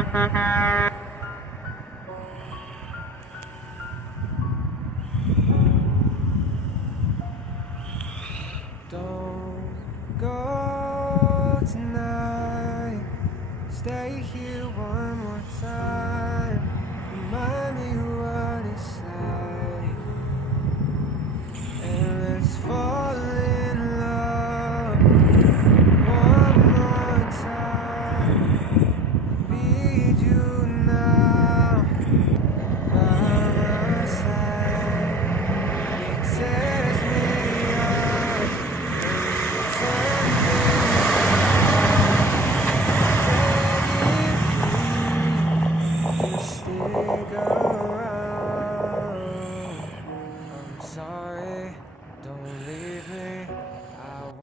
Don't go tonight. Stay here one more time. Remind me what it's like. And let's fall